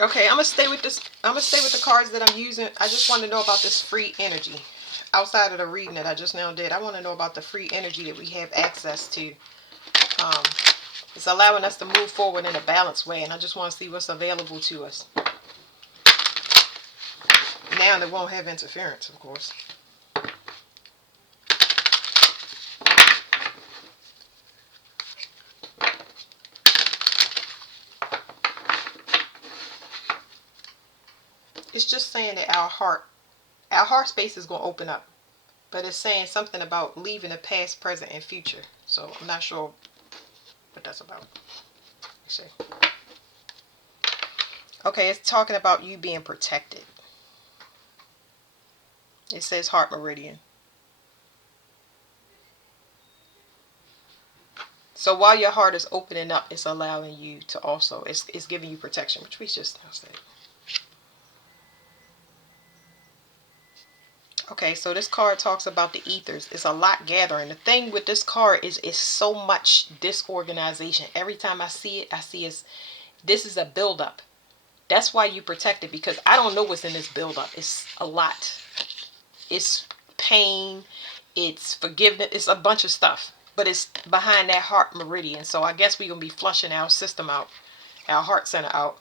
Okay, I'm gonna stay with this. I'm gonna stay with the cards that I'm using. I just want to know about this free energy. Outside of the reading that I just now did, I want to know about the free energy that we have access to. Um, it's allowing us to move forward in a balanced way, and I just want to see what's available to us. Now that won't have interference, of course. It's just saying that our heart space is going to open up, but it's saying something about leaving the past, present, and future. So I'm not sure what that's about. Let's see. Okay, it's talking about you being protected. It says heart meridian. So while your heart is opening up, it's allowing you to also, it's giving you protection, which we just now said. Okay, so this card talks about the ethers. It's a lot gathering. The thing with this card is it's so much disorganization. Every time I see it, this is a buildup. That's why you protect it, because I don't know what's in this buildup. It's a lot. It's pain. It's forgiveness. It's a bunch of stuff. But it's behind that heart meridian. So I guess we're going to be flushing our system out, our heart center out.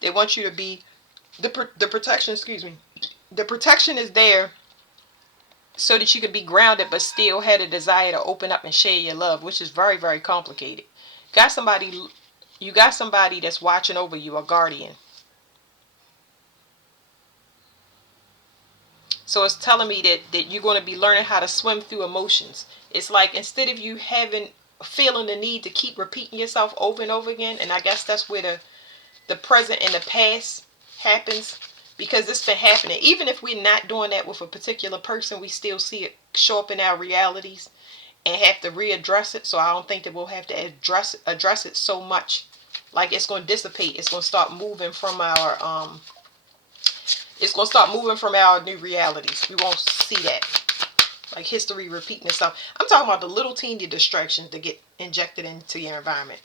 They want you to be, the protection, excuse me. The protection is there so that you can be grounded but still had a desire to open up and share your love, which is very, very complicated. You got somebody that's watching over you, a guardian. So it's telling me that you're going to be learning how to swim through emotions. It's like instead of you feeling the need to keep repeating yourself over and over again, and I guess that's where the present and the past happens, because it's been happening. Even if we're not doing that with a particular person, we still see it show up in our realities and have to readdress it. So I don't think that we'll have to address it so much. Like it's going to dissipate. It's going to start moving from our new realities. We won't see that. Like history repeating itself. I'm talking about the little teeny distractions that get injected into your environment.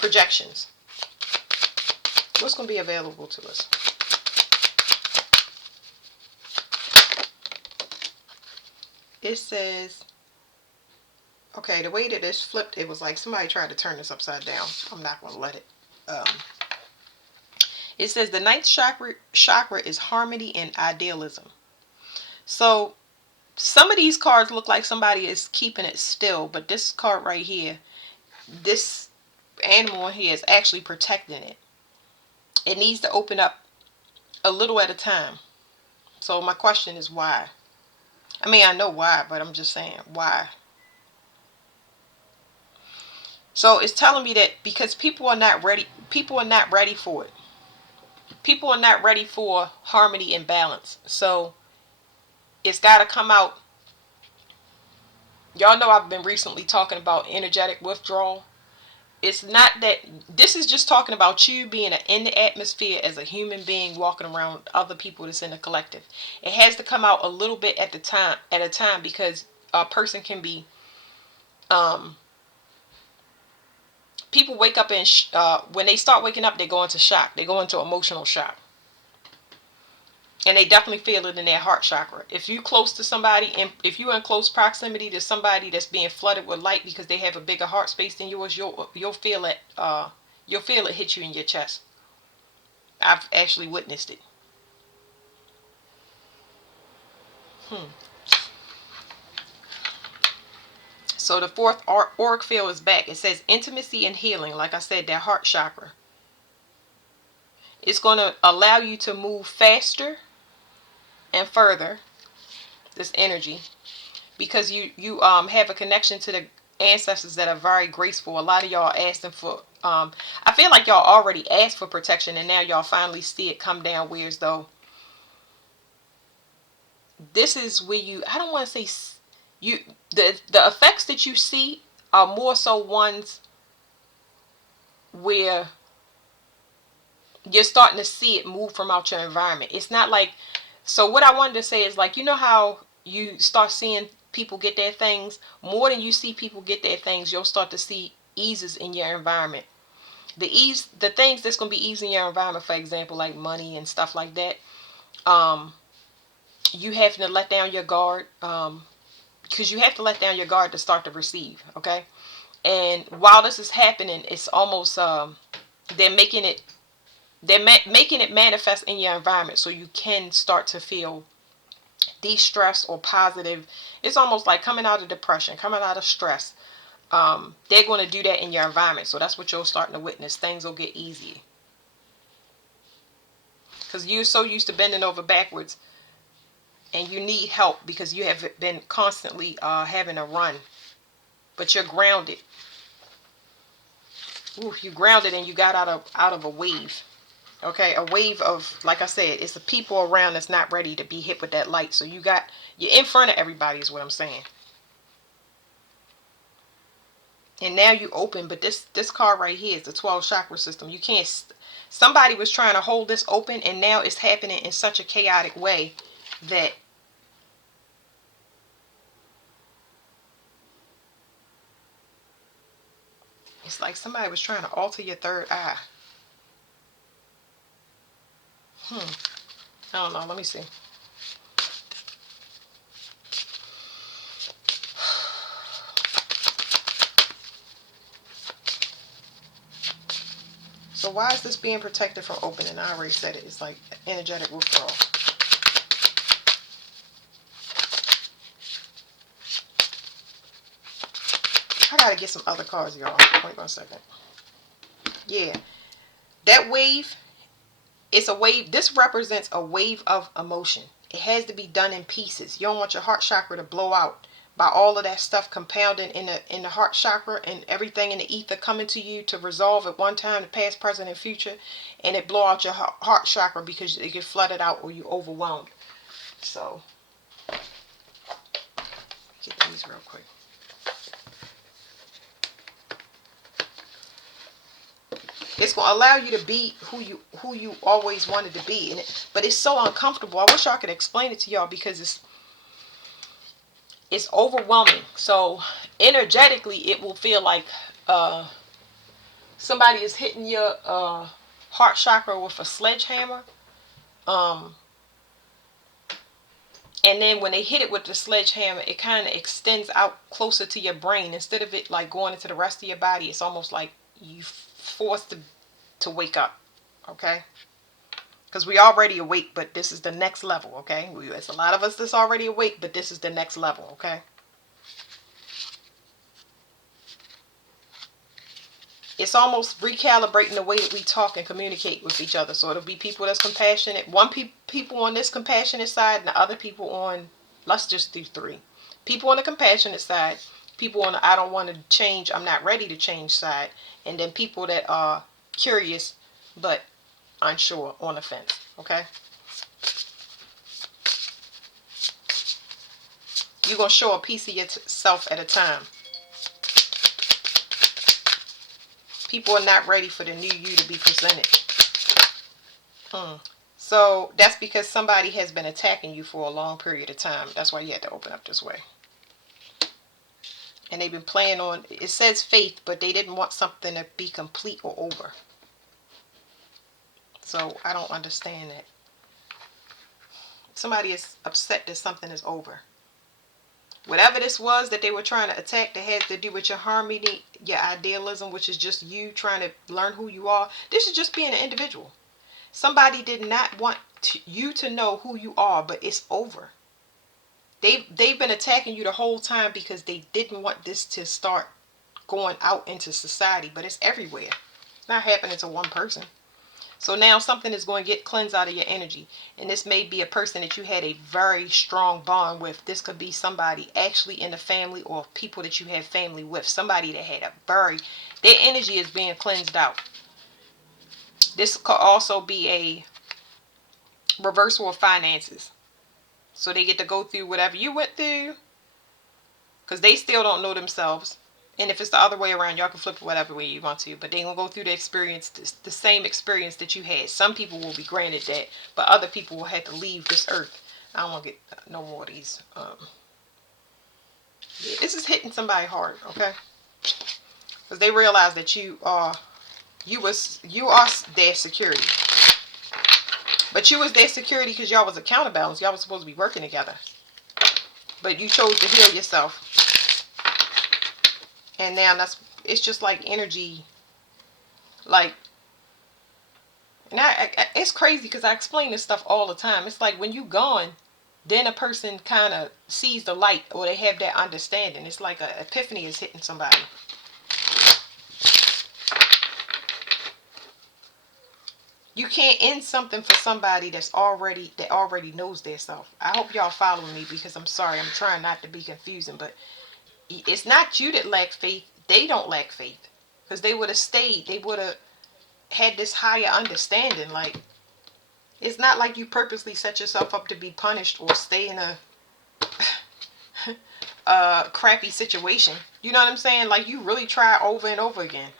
Projections. What's going to be available to us? It says, okay, the way that it's flipped, it was like somebody tried to turn this upside down. I'm not going to let it. It says the ninth chakra is harmony and idealism. So some of these cards look like somebody is keeping it still, but this card right here, this animal here is actually protecting it. It needs to open up a little at a time. So my question is why? I mean, I know why, but I'm just saying why. So it's telling me that because people are not ready for it. People are not ready for harmony and balance. So it's got to come out. Y'all know I've been recently talking about energetic withdrawal. It's not that, this is just talking about you being in the atmosphere as a human being walking around with other people that's in the collective. It has to come out a little bit at a time, because a person can be people wake up and when they start waking up, they go into shock. They go into emotional shock. And they definitely feel it in their heart chakra. If you're close to somebody, and if you're in close proximity to somebody that's being flooded with light because they have a bigger heart space than yours, you'll feel it. You'll feel it hit you in your chest. I've actually witnessed it. So the fourth auric field is back. It says intimacy and healing. Like I said, that heart chakra. It's going to allow you to move faster and further, this energy, because you have a connection to the ancestors that are very graceful. A lot of y'all asking for I feel like y'all already asked for protection, and now y'all finally see it come down, whereas though this is where I don't want to say the effects that you see are more so ones where you're starting to see it move from out your environment. It's not like, so what I wanted to say is, like, you know how you start seeing people get their things? More than you see people get their things, you'll start to see eases in your environment. the things that's going to be easy in your environment, for example, like money and stuff like that, um, you have to let down your guard, because you have to let down your guard to start to receive, okay? And while this is happening, it's almost, they're making it, making it manifest in your environment so you can start to feel de-stressed or positive. It's almost like coming out of depression, coming out of stress. They're going to do that in your environment. So that's what you're starting to witness. Things will get easier. Because you're so used to bending over backwards and you need help because you have been constantly having a run. But you're grounded. Ooh, you're grounded and you got out of a wave. Okay, a wave of, like I said, it's the people around that's not ready to be hit with that light. So you're in front of everybody is what I'm saying. And now you open, but this card right here is the 12 chakra system. You can't, somebody was trying to hold this open and now it's happening in such a chaotic way that it's like somebody was trying to alter your third eye. I don't know. Let me see. So why is this being protected from opening? I already said it. It's like energetic withdrawal. I gotta get some other cards, y'all. Wait 1 second. Yeah. That wave, it's a wave. This represents a wave of emotion. It has to be done in pieces. You don't want your heart chakra to blow out by all of that stuff compounding in the heart chakra and everything in the ether coming to you to resolve at one time, the past, present, and future, and it blow out your heart chakra because it get flooded out or you overwhelmed. So get these real quick. It's going to allow you to be who you always wanted to be, but it's so uncomfortable. I wish I could explain it to y'all because it's overwhelming. So energetically, it will feel like somebody is hitting your heart chakra with a sledgehammer. And then when they hit it with the sledgehammer, it kind of extends out closer to your brain. Instead of it like going into the rest of your body, it's almost like you forced to wake up. Okay? Because we already awake, but this is the next level. Okay? It's a lot of us that's already awake, but this is the next level. Okay? It's almost recalibrating the way that we talk and communicate with each other. So it'll be people that's compassionate. People on this compassionate side and the other people on, let's just do 3. People on the compassionate side, people on the I don't want to change, I'm not ready to change side, and then people that are curious but unsure, on the fence. Okay? You're going to show a piece of yourself at a time. People are not ready for the new you to be presented. So that's because somebody has been attacking you for a long period of time. That's why you had to open up this way. And they've been playing on, it says faith, but they didn't want something to be complete or over. So I don't understand that. Somebody is upset that something is over. Whatever this was that they were trying to attack that has to do with your harmony, your idealism, which is just you trying to learn who you are. This is just being an individual. Somebody did not want you to know who you are, but it's over. They've been attacking you the whole time because they didn't want this to start going out into society, but it's everywhere. It's not happening to one person. So now something is going to get cleansed out of your energy. And this may be a person that you had a very strong bond with. This could be somebody actually in the family or people that you have family with. Somebody that had their energy is being cleansed out. This could also be a reversal of finances. So they get to go through whatever you went through because they still don't know themselves. And if it's the other way around, y'all can flip it whatever way you want to. But they're going to go through the experience, the same experience that you had. Some people will be granted that, but other people will have to leave this earth. I don't want to get no more of these. Yeah, this is hitting somebody hard, okay? Because they realize that you are You are their security. But you was their security because y'all was a counterbalance. Y'all was supposed to be working together. But you chose to heal yourself. And now it's just like energy. Like, and it's crazy because I explain this stuff all the time. It's like when you gone, then a person kind of sees the light, or they have that understanding. It's like a epiphany is hitting somebody. You can't end something for somebody that already knows their self. I hope y'all following me, because I'm sorry, I'm trying not to be confusing, but it's not you that lack faith. They don't lack faith, because they would have stayed. They would have had this higher understanding. Like, it's not like you purposely set yourself up to be punished or stay in a crappy situation. You know what I'm saying? Like, you really try over and over again.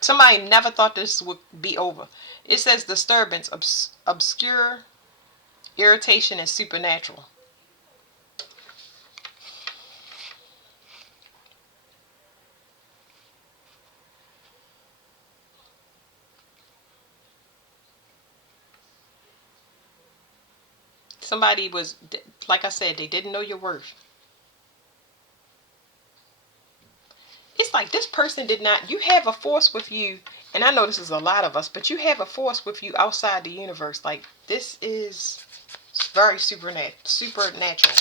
Somebody never thought this would be over. It says disturbance, obscure, irritation, and supernatural. Somebody was, like I said, they didn't know your worth. It's like this person did not, you have a force with you, and I know this is a lot of us, but you have a force with you outside the universe. Like, this is very supernatural.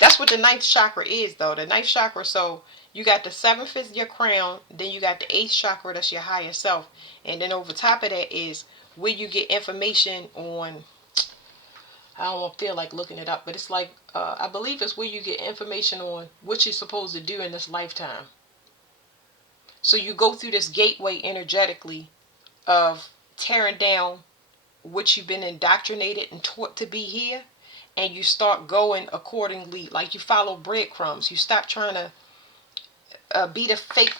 That's what the ninth chakra is, though. The ninth chakra, so you got the seventh is your crown, then you got the eighth chakra, that's your higher self, and then over top of that is where you get information on, I don't feel like looking it up, but it's like, I believe it's where you get information on what you're supposed to do in this lifetime. So you go through this gateway energetically of tearing down what you've been indoctrinated and taught to be here, and you start going accordingly. Like, you follow breadcrumbs. You stop trying to be the fake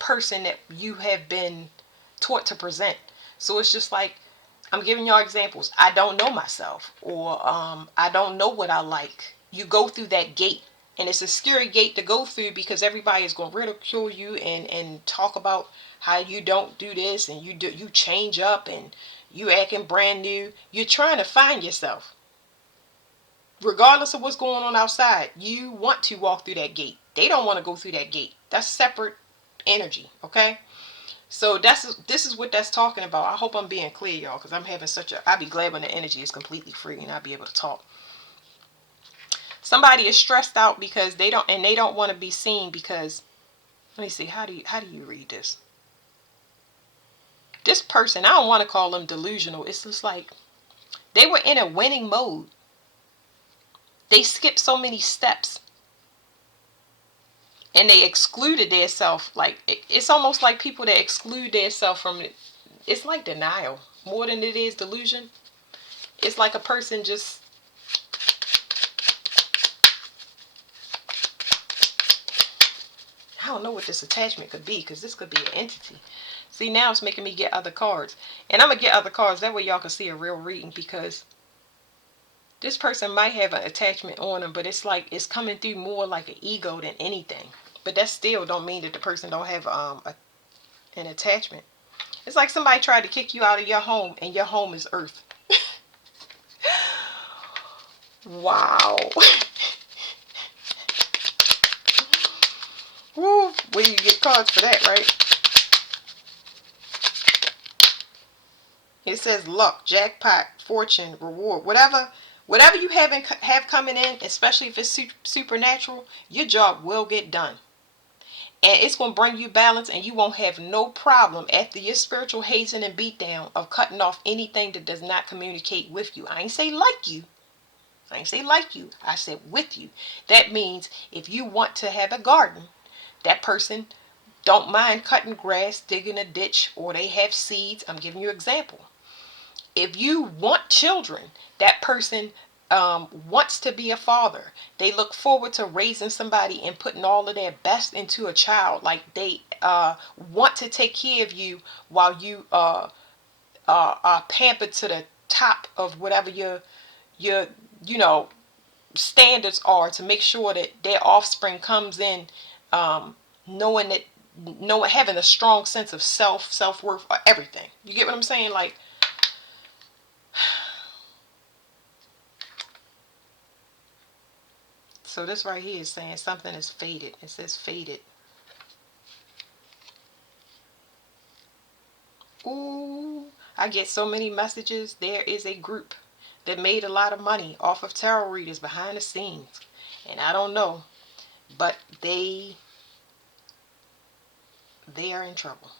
person that you have been taught to present. So it's just like, I'm giving y'all examples. I don't know myself, or I don't know what I like. You go through that gate, and it's a scary gate to go through, because everybody is going to ridicule you and talk about how you don't do this, and you change up, and you acting brand new. You're trying to find yourself. Regardless of what's going on outside, you want to walk through that gate. They don't want to go through that gate. That's separate energy, okay? So this is what that's talking about. I hope I'm being clear, y'all, because I'm having I'll be glad when the energy is completely free and I'll be able to talk. Somebody is stressed out because they don't want to be seen, because, let me see, how do you read this? This person, I don't want to call them delusional. It's just like they were in a winning mode. They skipped so many steps. And they excluded their self. Like, it's almost like people that exclude their self from it. It's like denial more than it is delusion. It's like a person just, I don't know what this attachment could be, because this could be an entity. See, now it's making me get other cards, and I'm gonna get other cards, that way y'all can see a real reading, because this person might have an attachment on them, but it's like it's coming through more like an ego than anything. But that still don't mean that the person don't have an attachment. It's like somebody tried to kick you out of your home, and your home is earth. Wow. Woo. Well, you get cards for that, right? It says luck, jackpot, fortune, reward, whatever you have coming in, especially if it's supernatural, your job will get done. And it's going to bring you balance, and you won't have no problem after your spiritual hazing and beatdown of cutting off anything that does not communicate with you. I ain't say like you. I said with you. That means if you want to have a garden, that person don't mind cutting grass, digging a ditch, or they have seeds. I'm giving you an example. If you want children, that person wants to be a father. They look forward to raising somebody and putting all of their best into a child. Like, they want to take care of you while you are pampered to the top of whatever your standards are, to make sure that their offspring comes in knowing that having a strong sense of self-worth, or everything. You get what I'm saying? Like, so this right here is saying something is faded. It says faded. Ooh, I get so many messages. There is a group that made a lot of money off of tarot readers behind the scenes. And I don't know, but they are in trouble.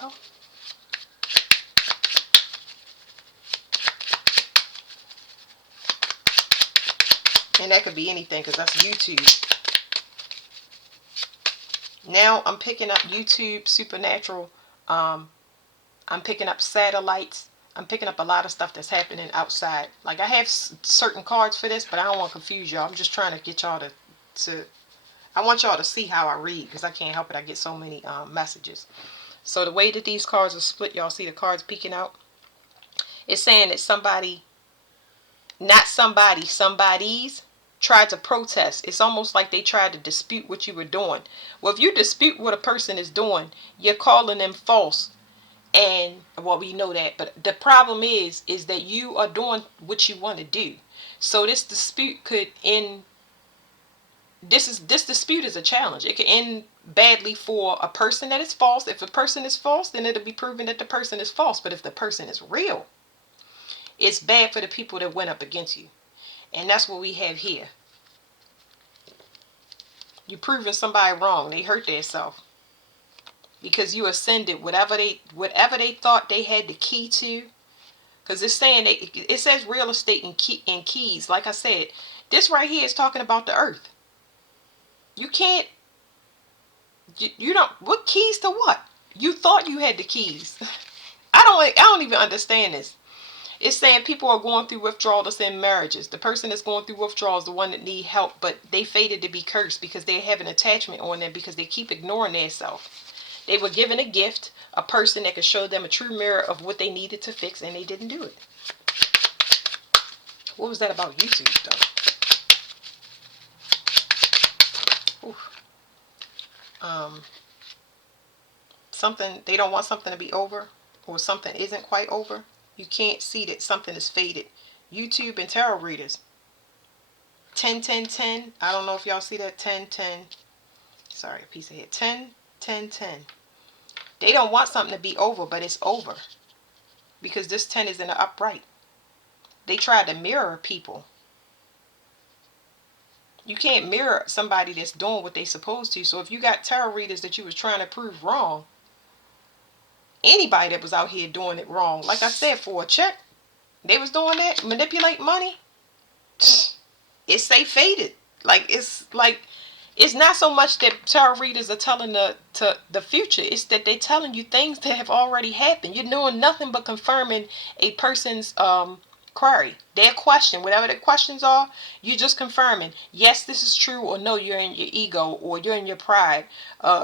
Well, and that could be anything, because that's YouTube. Now I'm picking up YouTube Supernatural. I'm picking up satellites. I'm picking up a lot of stuff that's happening outside. Like, I have certain cards for this, but I don't want to confuse y'all. I'm just trying to get y'all to I want y'all to see how I read, because I can't help it. I get so many messages. So the way that these cards are split, y'all see the cards peeking out? It's saying that somebody, not somebody, somebody's tried to protest. It's almost like they tried to dispute what you were doing. Well, if you dispute what a person is doing, you're calling them false. And, well, we know that, but the problem is that you are doing what you want to do. So this dispute could end. This dispute is a challenge. It could end badly for a person that is false. If a person is false, then it'll be proven that the person is false. But if the person is real, it's bad for the people that went up against you. And that's what we have here. You're proving somebody wrong. They hurt themselves because you ascended whatever they thought they had the key to. Because it's saying it says real estate and keys. Like I said, this right here is talking about the earth. You can't. You don't. What keys to what? You thought you had the keys. I don't even understand this. It's saying people are going through withdrawals in marriages. The person that's going through withdrawals, the one that need help, but they fated to be cursed because they have an attachment on them because they keep ignoring themselves. They were given a gift, a person that could show them a true mirror of what they needed to fix, and they didn't do it. What was that about YouTube, though? Something, they don't want something to be over, or something isn't quite over. You can't see that something is faded. YouTube and tarot readers. 10, 10, 10. I don't know if y'all see that. 10, 10. Sorry, a piece of head. 10, 10, 10. They don't want something to be over, but it's over. Because this 10 is in the upright. They try to mirror people. You can't mirror somebody that's doing what they supposed to. So if you got tarot readers that you was trying to prove wrong, anybody that was out here doing it wrong, like I said, for a check, they was doing that, manipulate money. It's say faded. It's not so much that tarot readers are telling the future. It's that they're telling you things that have already happened. You're doing nothing but confirming a person's query, their question, whatever the questions are. You're just confirming, yes, this is true, or no, you're in your ego, or you're in your pride.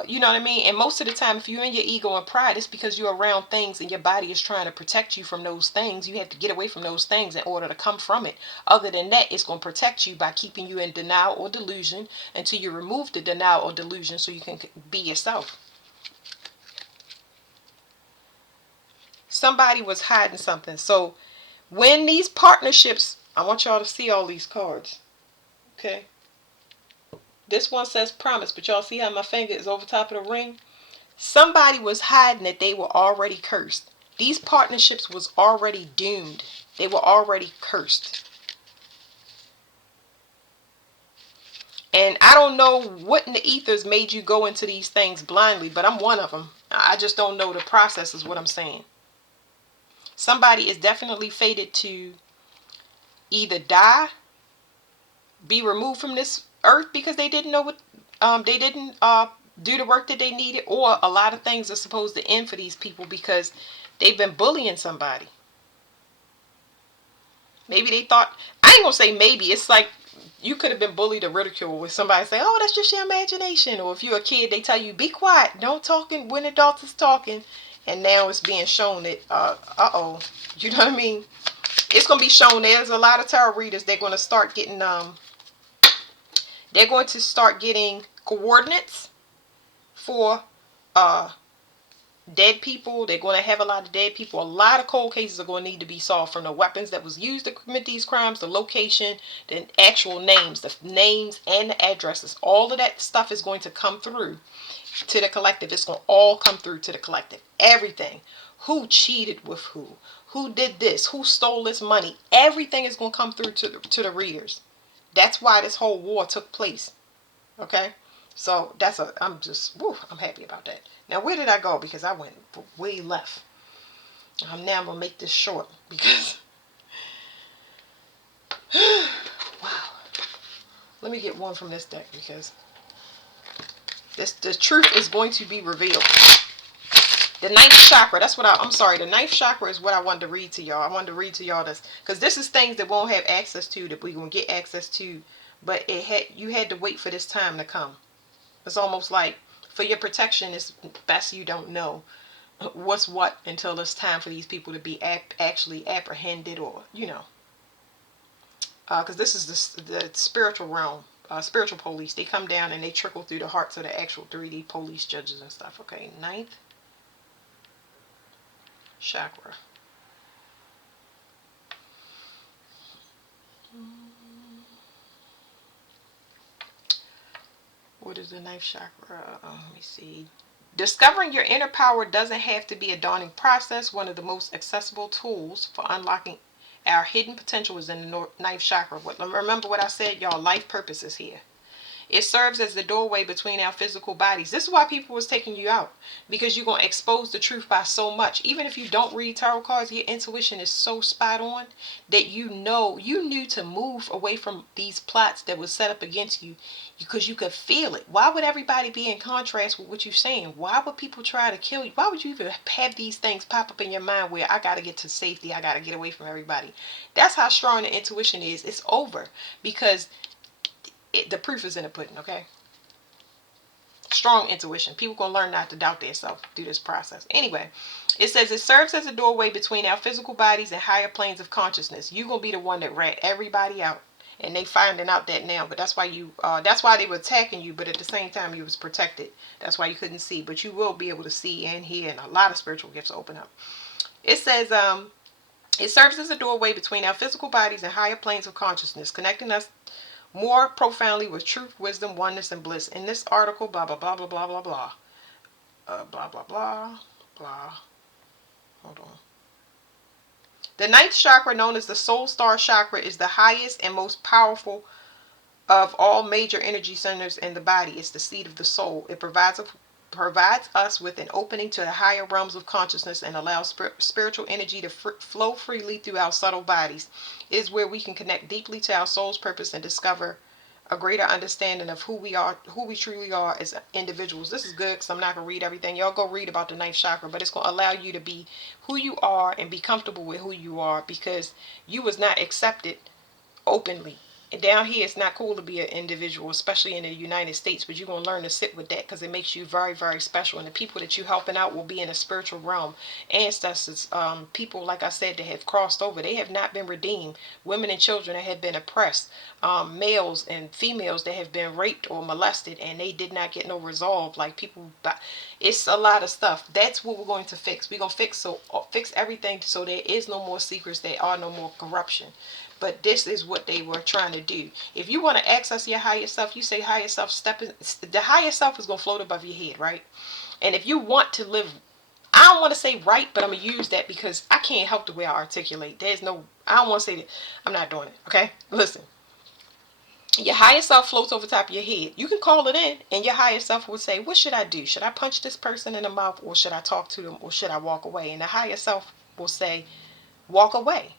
You know what I mean? And most of the time, if you're in your ego and pride, it's because you're around things and your body is trying to protect you from those things. You have to get away from those things in order to come from it. Other than that, it's going to protect you by keeping you in denial or delusion until you remove the denial or delusion so you can be yourself. Somebody was hiding something. So when these partnerships, I want y'all to see all these cards. Okay. This one says promise, but y'all see how my finger is over top of the ring? Somebody was hiding that they were already cursed. These partnerships was already doomed. They were already cursed. And I don't know what in the ethers made you go into these things blindly, but I'm one of them. I just don't know the process is what I'm saying. Somebody is definitely fated to either die, be removed from this earth because they didn't know what, they didn't do the work that they needed, or a lot of things are supposed to end for these people because they've been bullying somebody. Maybe they thought, I ain't gonna say maybe, it's like you could have been bullied or ridiculed with somebody say, oh, that's just your imagination. Or if you're a kid, they tell you, be quiet, don't talk when adults is talking. And now it's being shown that, uh-oh, you know what I mean? It's going to be shown. There's a lot of tarot readers. They're going to start getting They're going to start getting coordinates for dead people. They're going to have a lot of dead people. A lot of cold cases are going to need to be solved, from the weapons that was used to commit these crimes, the location, the actual names, and the addresses. All of that stuff is going to come through to the collective. It's going to all come through to the collective. Everything. Who cheated with who? Who did this? Who stole this money? Everything is going to come through to the readers. That's why this whole war took place. Okay? So I'm happy about that. Now, where did I go? Because I went way left. Now I'm going to make this short because, wow. Let me get one from this deck because the truth is going to be revealed. The ninth chakra, the ninth chakra is what I wanted to read to y'all. I wanted to read to y'all this, because this is things that we won't have access to, that we're going to get access to, but you had to wait for this time to come. It's almost like, for your protection, it's best you don't know what's what until it's time for these people to be actually apprehended, or, because this is the spiritual realm, spiritual police. They come down and they trickle through the hearts of the actual 3D police judges and stuff. Okay, ninth chakra. What is the ninth chakra? Let me see. Discovering your inner power doesn't have to be a daunting process. One of the most accessible tools for unlocking our hidden potential is in the ninth chakra. Remember what I said, y'all. Life purpose is here. It serves as the doorway between our physical bodies. This is why people was taking you out, because you're going to expose the truth by so much. Even if you don't read tarot cards, your intuition is so spot on that you knew to move away from these plots that was set up against you, because you could feel it. Why would everybody be in contrast with what you're saying? Why would people try to kill you? Why would you even have these things pop up in your mind where I got to get to safety, I got to get away from everybody? That's how strong the intuition is. It's over, because the proof is in the pudding, okay? Strong intuition. People gonna learn not to doubt themselves through this process. Anyway, it says it serves as a doorway between our physical bodies and higher planes of consciousness. You gonna be the one that rat everybody out, and they finding out that now. But that's why they were attacking you. But at the same time, you was protected. That's why you couldn't see. But you will be able to see and hear, and a lot of spiritual gifts open up. It says it serves as a doorway between our physical bodies and higher planes of consciousness, connecting us more profoundly with truth, wisdom, oneness, and bliss. In this article, blah, blah, blah, blah, blah, blah, blah. Blah, blah, blah, blah. Hold on. The ninth chakra, known as the soul star chakra, is the highest and most powerful of all major energy centers in the body. It's the seat of the soul. It provides us with an opening to the higher realms of consciousness and allows spiritual energy to flow freely through our subtle bodies. It is where we can connect deeply to our soul's purpose and discover a greater understanding of who we truly are as individuals. This is good, because I'm not going to read everything. Y'all go read about the ninth chakra, but it's going to allow you to be who you are and be comfortable with who you are, because you was not accepted openly. And down here, it's not cool to be an individual, especially in the United States, but you're going to learn to sit with that, because it makes you very, very special. And the people that you're helping out will be in a spiritual realm. Ancestors, people, like I said, that have crossed over, they have not been redeemed. Women and children that have been oppressed. Males and females that have been raped or molested, and they did not get no resolve. Like people, it's a lot of stuff. That's what we're going to fix. We're going to fix everything so there is no more secrets, there are no more corruption. But this is what they were trying to do. If you want to access your higher self, you say higher self, the higher self is going to float above your head, right? And if you want to live, I don't want to say right, but I'm going to use that because I can't help the way I articulate. I don't want to say that. I'm not doing it, okay? Listen. Your higher self floats over top of your head. You can call it in, and your higher self will say, what should I do? Should I punch this person in the mouth, or should I talk to them, or should I walk away? And the higher self will say, walk away.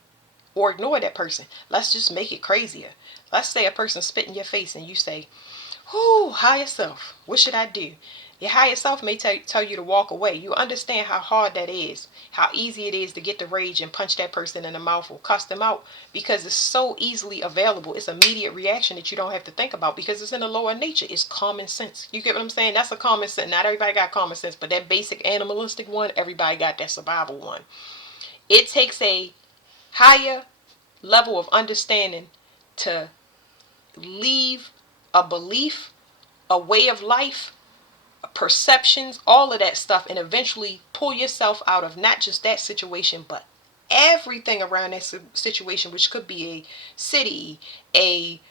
Or ignore that person. Let's just make it crazier. Let's say a person spit in your face and you say, "Whoo, higher self, what should I do?" Your higher self may tell you to walk away. You understand how hard that is. How easy it is to get the rage and punch that person in the mouth or cuss them out, because it's so easily available. It's immediate reaction that you don't have to think about, because it's in the lower nature. It's common sense. You get what I'm saying? That's a common sense. Not everybody got common sense, but that basic animalistic one, everybody got that survival one. It takes a higher level of understanding to leave a belief, a way of life, perceptions, all of that stuff, and eventually pull yourself out of not just that situation, but everything around that situation, which could be a city, a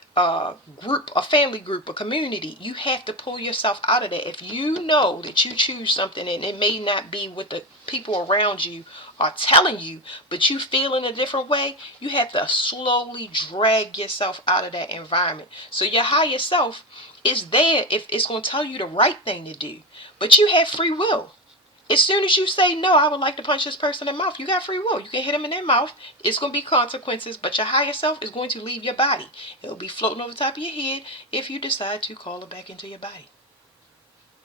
group, a family group, a community. You have to pull yourself out of that. If you know that you choose something and it may not be what the people around you are telling you, but you feel in a different way, you have to slowly drag yourself out of that environment. So your higher self is there if it's going to tell you the right thing to do, but you have free will. As soon as you say, no, I would like to punch this person in the mouth, you got free will. You can hit them in their mouth. It's going to be consequences, but your higher self is going to leave your body. It'll be floating over the top of your head if you decide to call it back into your body.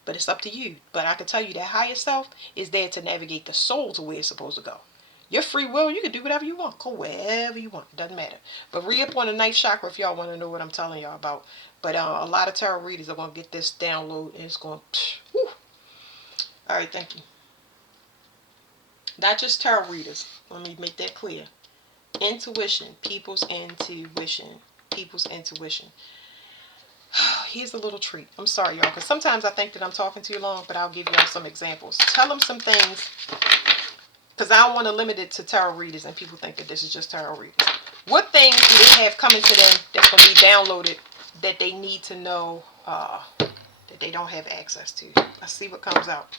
But it's up to you. But I can tell you that higher self is there to navigate the soul to where it's supposed to go. Your free will, you can do whatever you want. Go wherever you want. It doesn't matter. But read up on the ninth chakra if y'all want to know what I'm telling y'all about. But a lot of tarot readers are going to get this download and it's going to... Whew. All right, thank you. Not just tarot readers. Let me make that clear. Intuition. People's intuition. People's intuition. Here's a little treat. I'm sorry, y'all, because sometimes I think that I'm talking too long, but I'll give y'all some examples. Tell them some things, because I don't want to limit it to tarot readers, and people think that this is just tarot readers. What things do they have coming to them that's going to be downloaded that they need to know that they don't have access to? Let's see what comes out.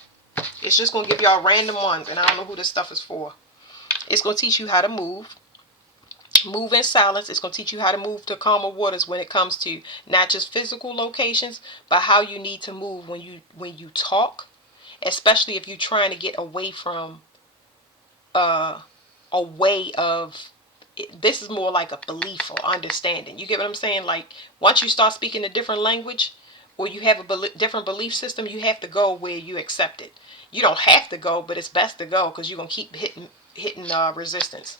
It's just going to give y'all random ones, and I don't know who this stuff is for. It's going to teach you how to move. Move in silence. It's going to teach you how to move to calmer waters when it comes to not just physical locations, but how you need to move when you talk, especially if you're trying to get away from a way of... This is more like a belief or understanding. You get what I'm saying? Like, once you start speaking a different language, or you have a different belief system, you have to go where you accept it. You don't have to go, but it's best to go, because you're going to keep hitting resistance.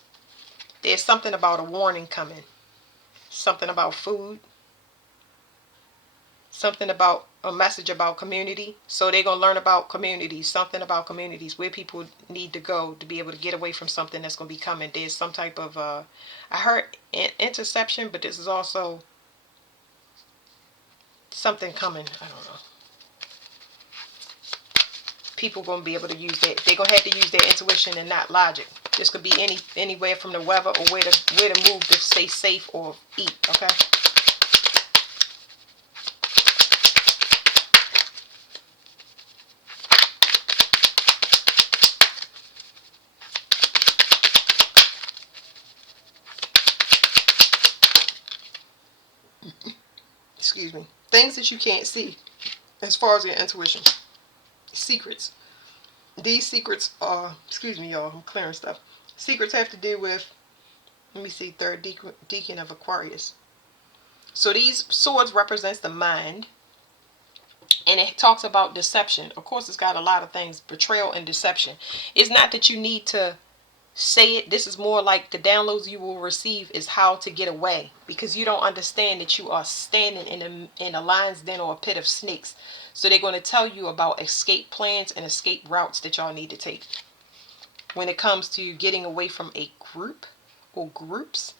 There's something about a warning coming. Something about food. Something about a message about community. So they're going to learn about communities. Something about communities, where people need to go to be able to get away from something that's going to be coming. There's some type of, I heard interception, but this is also something coming. I don't know. People going to be able to use that. They're going to have to use their intuition and not logic. This could be anywhere from the weather or where to move to stay safe or eat, okay? Excuse me. Things that you can't see as far as your intuition. Secrets. These secrets are, excuse me, y'all, I'm clearing stuff. Secrets have to do with, let me see, third deacon of Aquarius. So these swords represents the mind, and it talks about deception. Of course, it's got a lot of things, betrayal and deception. It's not that you need to say it. This is more like the downloads you will receive is how to get away, because you don't understand that you are standing in a lion's den or a pit of snakes. So they're going to tell you about escape plans and escape routes that y'all need to take when it comes to getting away from a group or groups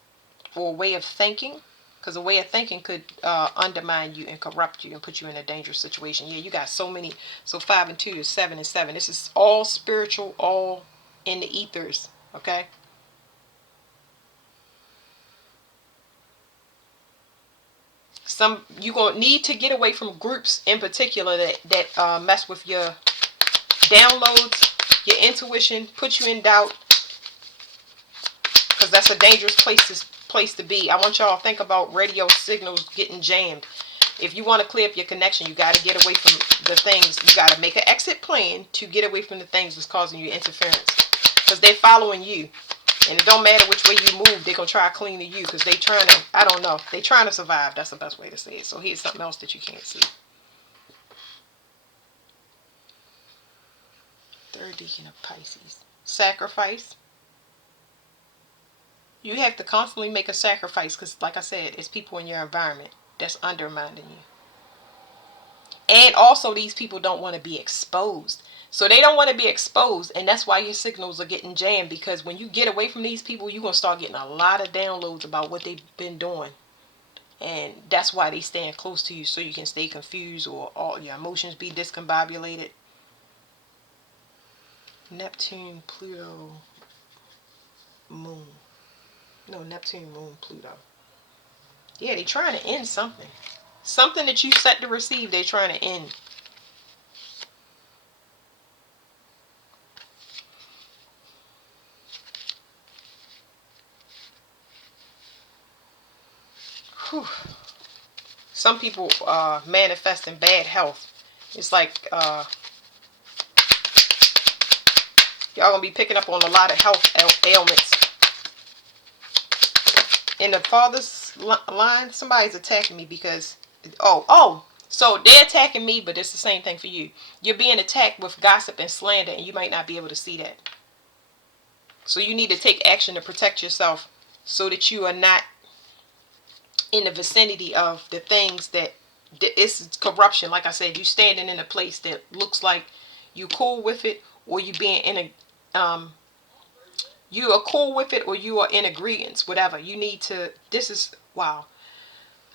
or a way of thinking, because a way of thinking could undermine you and corrupt you and put you in a dangerous situation. Yeah, you got so many. So 5 and 2 is 7 and 7. This is all spiritual, all in the ethers. Okay. You're going to need to get away from groups in particular that mess with your downloads, your intuition, put you in doubt, because that's a dangerous place to be. I want y'all to think about radio signals getting jammed. If you want to clear up your connection, you got to get away from the things. You got to make an exit plan to get away from the things that's causing you interference, because they're following you. And it don't matter which way you move, they're going to try to clean to you, because they trying to, I don't know, they trying to survive. That's the best way to say it. So here's something else that you can't see. Third deacon of Pisces. Sacrifice. You have to constantly make a sacrifice, because like I said, it's people in your environment that's undermining you. And also these people don't want to be exposed. So they don't want to be exposed, and that's why your signals are getting jammed, because when you get away from these people, you're going to start getting a lot of downloads about what they've been doing. And that's why they stand close to you, so you can stay confused or all your emotions be discombobulated. Neptune, Pluto, Moon. No, Neptune, Moon, Pluto. Yeah, they trying to end something. Something that you set to receive, they trying to end. Whew. Some people manifesting bad health. It's like y'all gonna be picking up on a lot of health ailments. In the father's line, somebody's attacking me because so they're attacking me, but it's the same thing for you. You're being attacked with gossip and slander, and you might not be able to see that. So you need to take action to protect yourself, so that you are not in the vicinity of the things that it's corruption. Like I said, you standing in a place that looks like you cool with it, or you being in a you are cool with it, or you are in agreement. Whatever you need to. This is wow.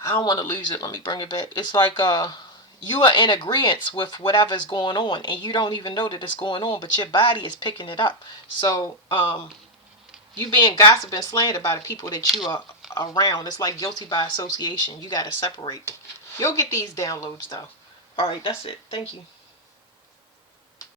I don't want to lose it. Let me bring it back. It's like you are in agreement with whatever's going on, and you don't even know that it's going on, but your body is picking it up. So you being gossiped and slandered by the people that you are around. It's like guilty by association. You got to separate. You'll get these downloads though. All right, that's it. Thank you.